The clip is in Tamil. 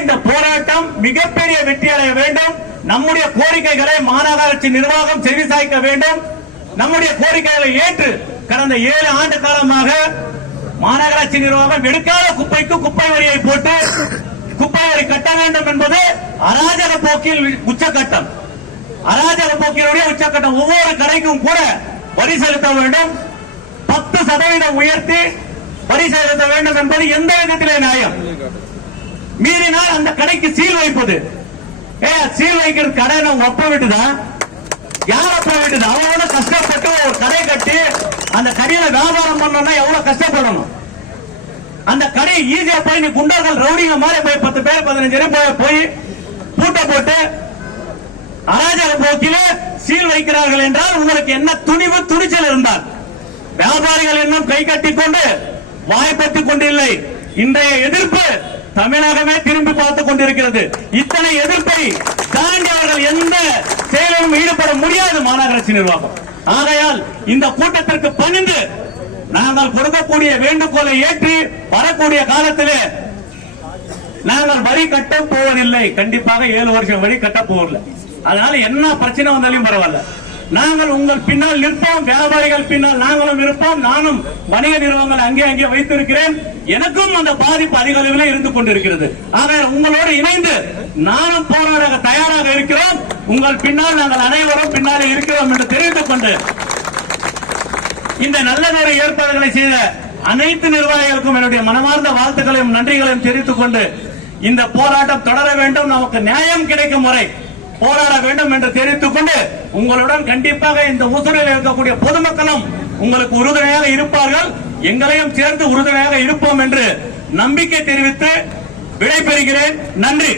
இந்த போராட்டம் மிகப்பெரிய வெற்றி அடைய வேண்டும். நம்முடைய கோரிக்கைகளை மாநகராட்சி நிர்வாகம் செவி சாய்க்க வேண்டும். நம்முடைய கோரிக்கைகளை ஏற்று கடந்த ஏழு ஆண்டு காலமாக மாநகராட்சி நிர்வாகம் எடுக்காத குப்பைக்கு குப்பை வரியை போட்டு குப்பை வரி கட்ட வேண்டும் என்பது அராஜக போக்கில் உச்சக்கட்டம். அராஜக போக்கினுடைய உச்சக்கட்டம். ஒவ்வொரு கடைக்கும் கூட வரி செலுத்த வேண்டும். பத்து சதவீதம் உயர்த்தி வரி செலுத்த வேண்டும் என்பது எந்த விதத்திலே நியாயம்? மீறினால் அந்த கடைக்கு சீல் வைப்பது. ஏ சீல் வைக்கிறது கடை நம்ம ஒப்ப விட்டுதான் யார் ஒப்ப விட்டுதான் அவனோட கஷ்டப்பட்டு ஒரு கடை கட்டி அந்த கடையில வியாபாரம் பண்ணணும்னா எவ்வளவு கஷ்டப்படணும்? அந்த கடை ஈஸியா போய் நீ குண்டர்கள் ரவுடிங்க மாதிரி போய் பத்து பேர் பதினஞ்சு பேர் போய் போய் பூட்டை போட்டு அராஜக போக்கில சீல் வைக்கிறார்கள் என்றால் உங்களுக்கு என்ன துணிவு? துணிச்சல் இருந்தால். வியாபாரிகள் இன்னும் கை கட்டி கொண்டு வாய்ப்பட்டுக் கொண்டில்லை இன்றைய எதிர்ப்பு தமிழகமே திரும்பி பார்த்துக் கொண்டிருக்கிறது. இத்தனை எதிர்ப்பை தாண்டி அவர்கள் எந்த செயலிலும் ஈடுபட முடியாது மாநகராட்சி நிர்வாகம். ஆகையால் இந்த கூட்டத்திற்கு பணிந்து நாங்கள் கொடுக்கக்கூடிய வேண்டுகோளை ஏற்றி வரக்கூடிய காலத்திலே நாங்கள் வரி கட்ட போவதில்லை. கண்டிப்பாக ஏழு வருஷம் வரி கட்ட போவதில்லை. அதனால என்ன பிரச்சனை வந்தாலும் பரவாயில்ல. நாங்கள் உங்கள் பின்னால் நிற்போம் வியாபாரிகள் பின்னால் நாங்களும் இருப்போம் நானும் வணிக நிறுவனங்கள் அங்கே அங்கே வைத்திருக்கிறேன். எனக்கும் அந்த பாதிப்பு அதிக அளவில் இருந்து கொண்டிருக்கிறது. ஆக உங்களோடு இணைந்து நானும் போராட தயாராக இருக்கிறோம். உங்கள் பின்னால் நாங்கள் அனைவரும் பின்னாலே இருக்கிறோம் என்று தெரிவித்துக் கொண்டு இந்த நல்லதொரு ஏற்பாடுகளை செய்த அனைத்து நிர்வாகிகளுக்கும் என்னுடைய மனமார்ந்த வாழ்த்துக்களையும் நன்றிகளையும் தெரிவித்துக் கொண்டு இந்த போராட்டம் தொடர வேண்டும். நமக்கு நியாயம் கிடைக்கும் வரை போராட வேண்டும் என்று தெரிவித்துக் கொண்டு உங்களுடன் கண்டிப்பாக இந்த ஊசுரில் இருக்கக்கூடிய பொதுமக்களும் உங்களுக்கு உறுதுணையாக இருப்பார்கள். எங்களையும் சேர்ந்து உறுதுணையாக இருப்போம் என்று நம்பிக்கை தெரிவித்து விடைபெறுகிறேன். நன்றி.